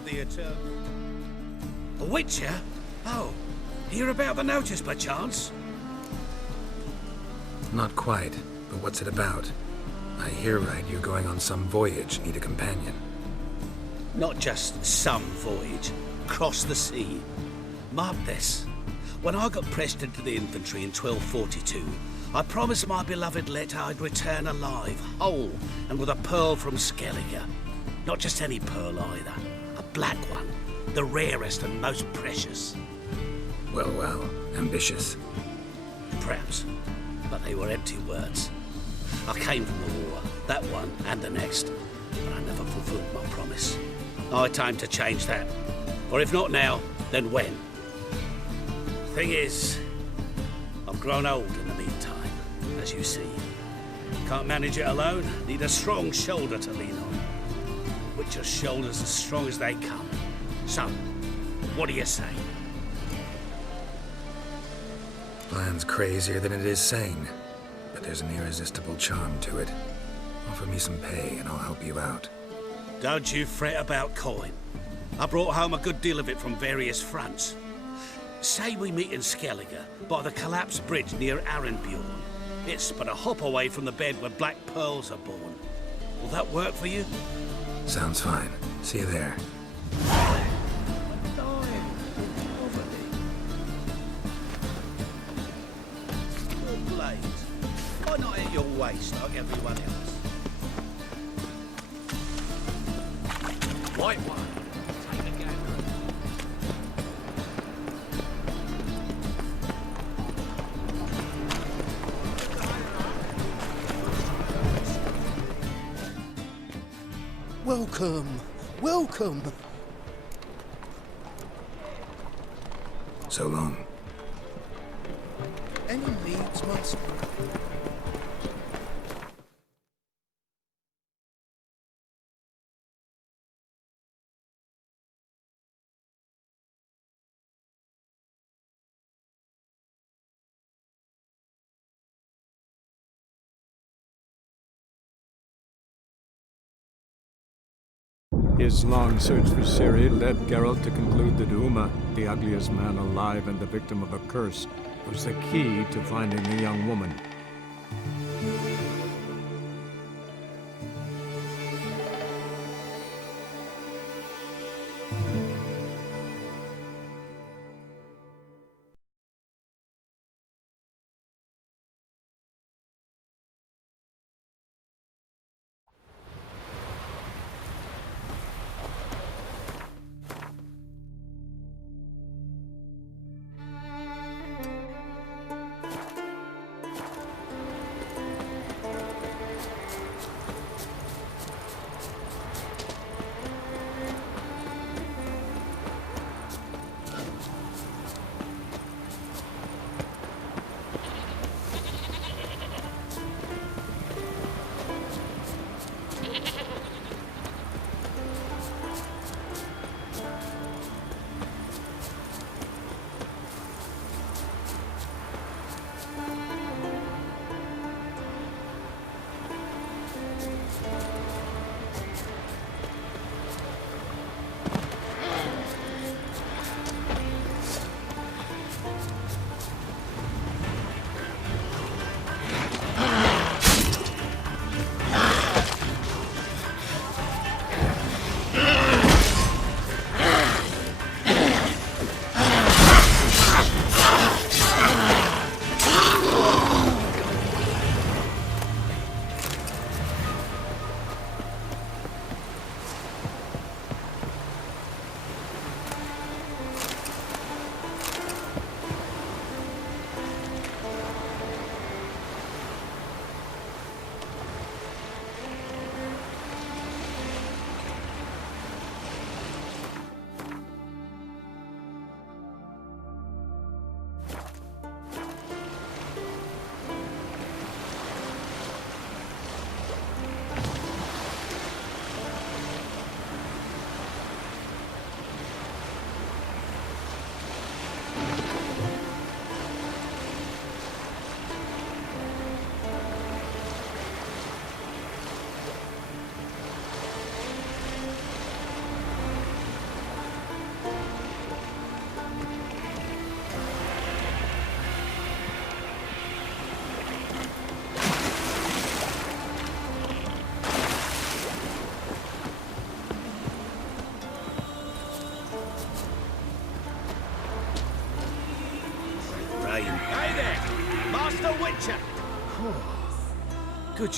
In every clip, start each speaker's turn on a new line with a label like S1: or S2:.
S1: of the uh, eternal. A witcher? Oh, hear about the notice by chance?
S2: Not quite, but what's it about? I hear right you're going on some voyage, need a companion.
S1: Not just some voyage, cross the sea. Mark this. When I got pressed into the infantry in 1242, I promised my beloved Let I'd return alive, whole, and with a pearl from Skellige. Not just any pearl either, black one, the rarest and most precious.
S2: Well, well, ambitious.
S1: Perhaps, but they were empty words. I came from the war, that one and the next, but I never fulfilled my promise. I time to change that. Or if not now, then when? Thing is, I've grown old in the meantime, as you see. Can't manage it alone, need a strong shoulder to lean on. Which are shoulders as strong as they come. So, what do you say?
S2: Plan's crazier than it is sane, but there's an irresistible charm to it. Offer me some pay and I'll help you out.
S1: Don't you fret about coin. I brought home a good deal of it from various fronts. Say we meet in Skellige, by the collapsed bridge near Arenbjorn. It's but a hop away from the bed where black pearls are born. Will that work for you?
S2: Sounds fine. See you there.
S1: Not at your waist like everyone else?
S3: Welcome, welcome.
S2: So long.
S3: Any needs?
S4: His long search for Ciri led Geralt to conclude that Uma, the ugliest man alive and the victim of a curse, was the key to finding the young woman.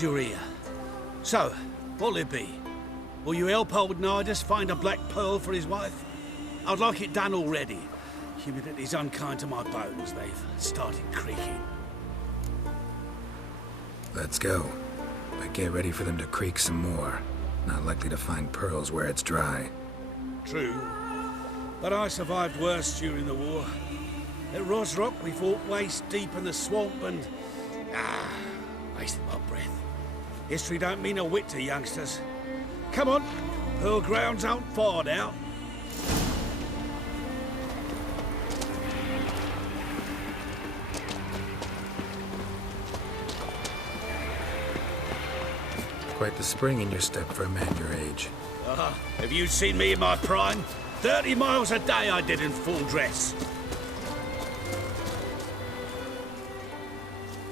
S1: You're. So, what'll it be? Will you help old Nidus find a black pearl for his wife? I'd like it done already. Humidity's unkind to my bones. They've started creaking.
S2: Let's go. But get ready for them to creak some more. Not likely to find pearls where it's dry.
S1: True. But I survived worse during the war. At Rosrock, we fought waist deep in the swamp and... Ah, wasted my breath. History don't mean a whit to youngsters. Come on, Pearl Grounds aren't far now.
S2: Quite the spring in your step for a man your age.
S1: Ah, have you seen me in my prime? 30 miles a day I did in full dress.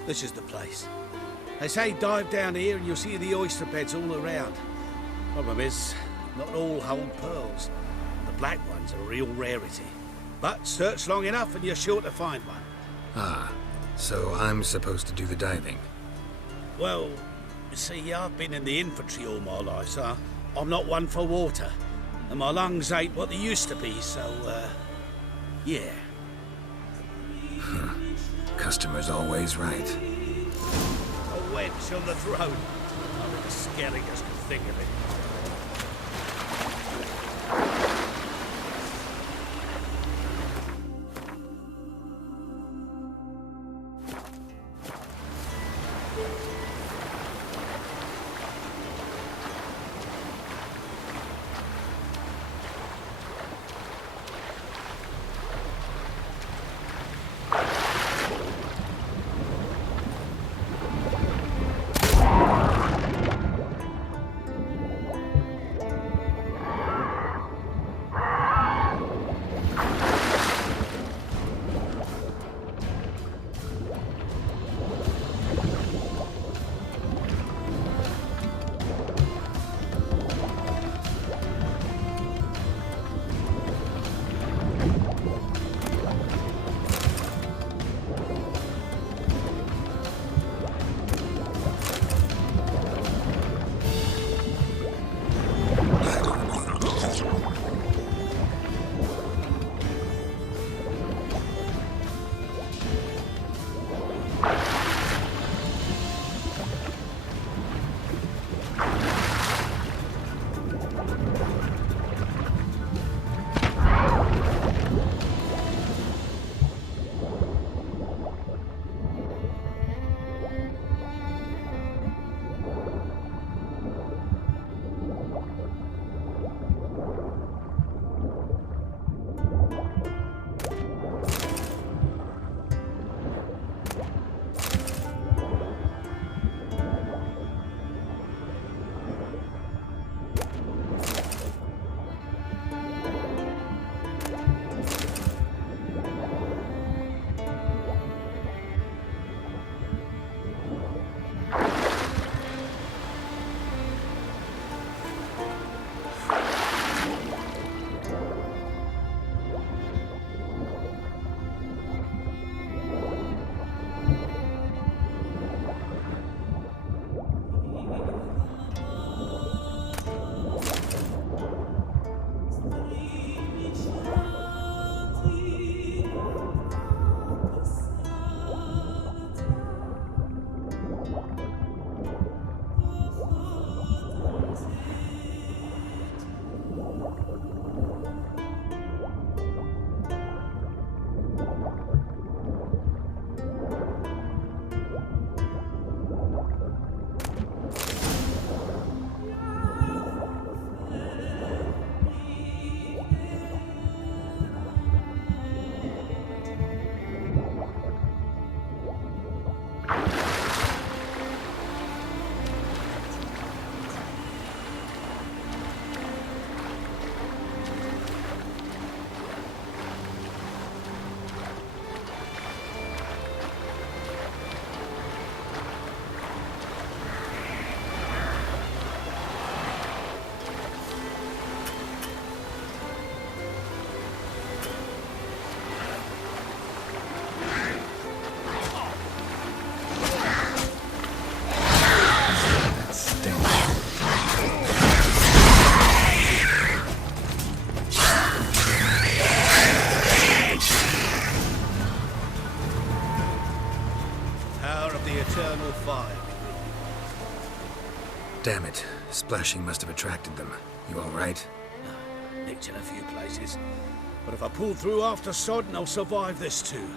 S1: This is the place. They say dive down here and you'll see the oyster beds all around. Problem is, not all hold pearls. The black ones are a real rarity. But search long enough and you're sure to find one.
S2: Ah, so I'm supposed to do the diving.
S1: Well, you see, I've been in the infantry all my life, so I'm not one for water. And my lungs ain't what they used to be, so, uh, yeah.
S2: Customer's always right.
S1: A on the throne. I'm as scary as can think of it.
S2: Damn it. Splashing must have attracted them. You alright?
S1: Nicked in a few places. But if I pull through after Sodden, I'll survive this too.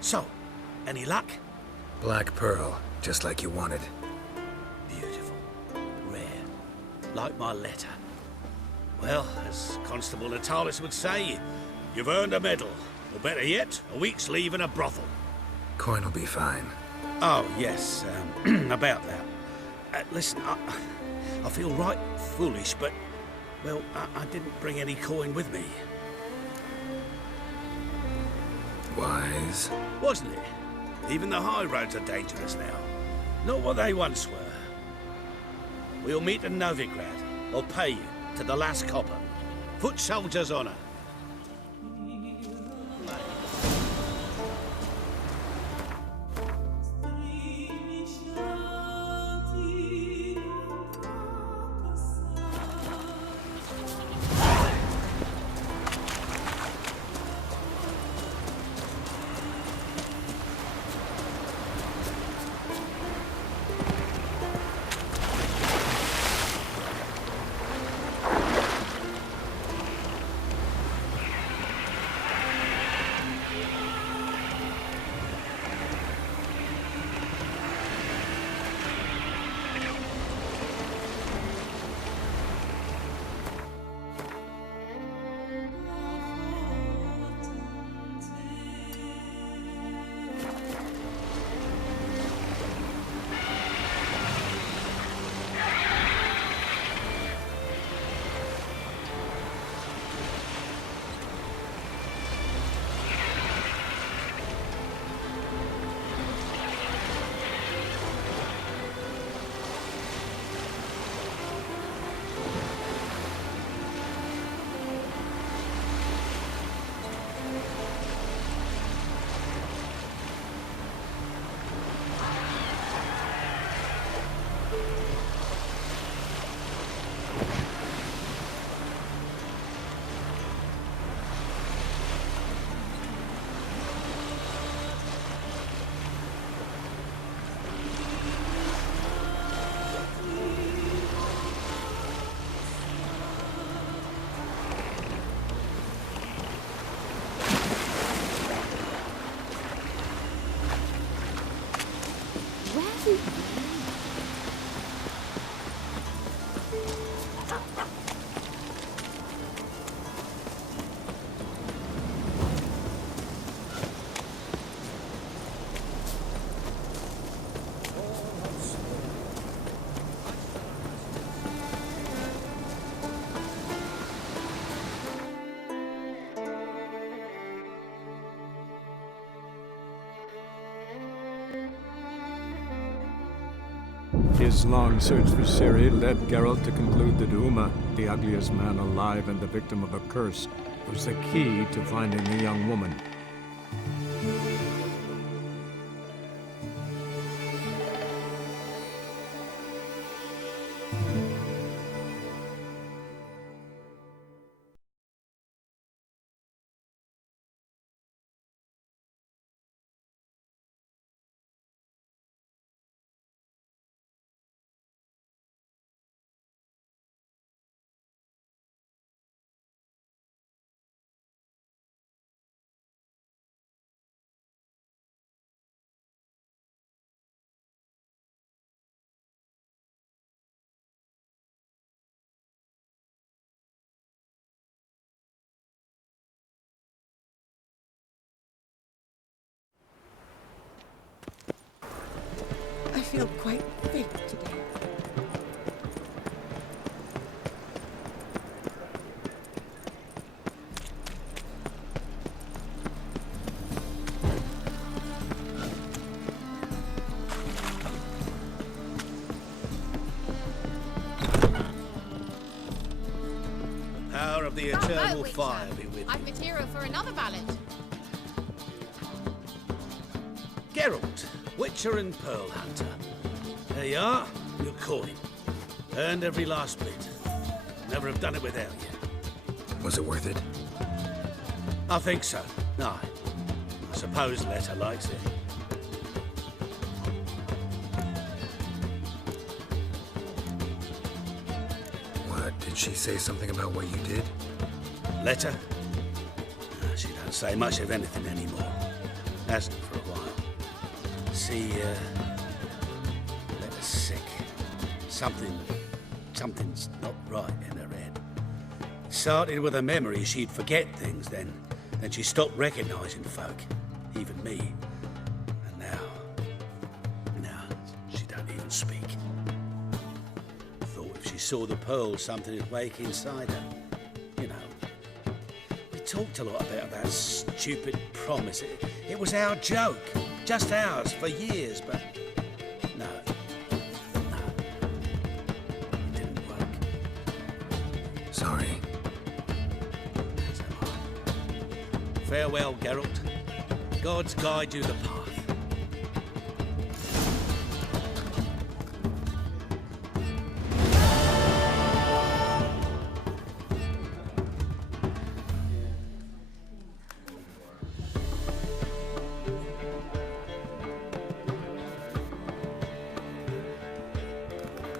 S1: So, any luck?
S2: Black Pearl, just like you wanted.
S1: Beautiful. Rare. Like my letter. Well, as Constable Natalis would say, you've earned a medal. Or better yet, a week's leave in a brothel.
S2: Coin will be fine.
S1: Oh, yes, um, about that. Uh, listen, I, I feel right foolish, but, well, I, I didn't bring any coin with me.
S2: Wise.
S1: Wasn't it? Even the high roads are dangerous now. Not what they once were. We'll meet in Novigrad. I'll pay you to the last copper. Foot soldier's honor.
S5: Where
S4: His long search for Ciri led Geralt to conclude that Uma, the ugliest man alive and the victim of a curse, was the key to finding the young woman.
S6: Feel quite fake today.
S1: Power of the eternal
S7: Witcher.
S1: fire be with you.
S7: I've material for another ballad.
S1: Geralt, Witcher and Pearl Hunter. There you are, your coin. Earned every last bit. Never have done it without you.
S2: Was it worth it?
S1: I think so. No. I suppose Letter likes it. What?
S2: Did she say something about what you did?
S1: Letter? She don't say much of anything anymore. Hasn't for a while. See, uh, sick. Something, something's not right in her head. Started with a memory she'd forget things, then, then she stopped recognising folk, even me. And now, now she don't even speak. Thought if she saw the pearl, something would wake inside her. You know, we talked a lot about that stupid promise. It, it was our joke, just ours for years, but Farewell, Geralt. Gods guide you the path.